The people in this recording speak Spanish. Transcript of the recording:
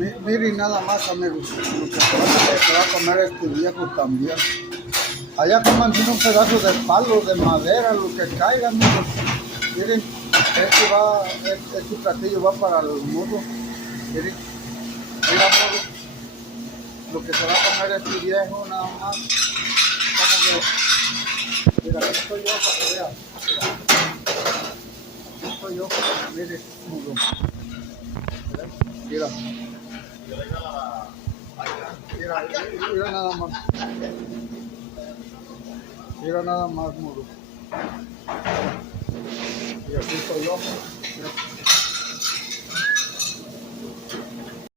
Miren nada más, amigos, lo que se va a comer este viejo también. Allá coman un pedazo de palo, de madera, lo que caiga, amigos. Miren, este platillo va para los mudos. Miren, mira, amigos, lo que se va a comer este viejo nada más. ¿Cómo que? Mira, aquí estoy yo para que vean. Aquí estoy yo, miren, mudo. Mira. Mira nada más. Mira nada más, mudo. Y aquí estoy yo. Mira.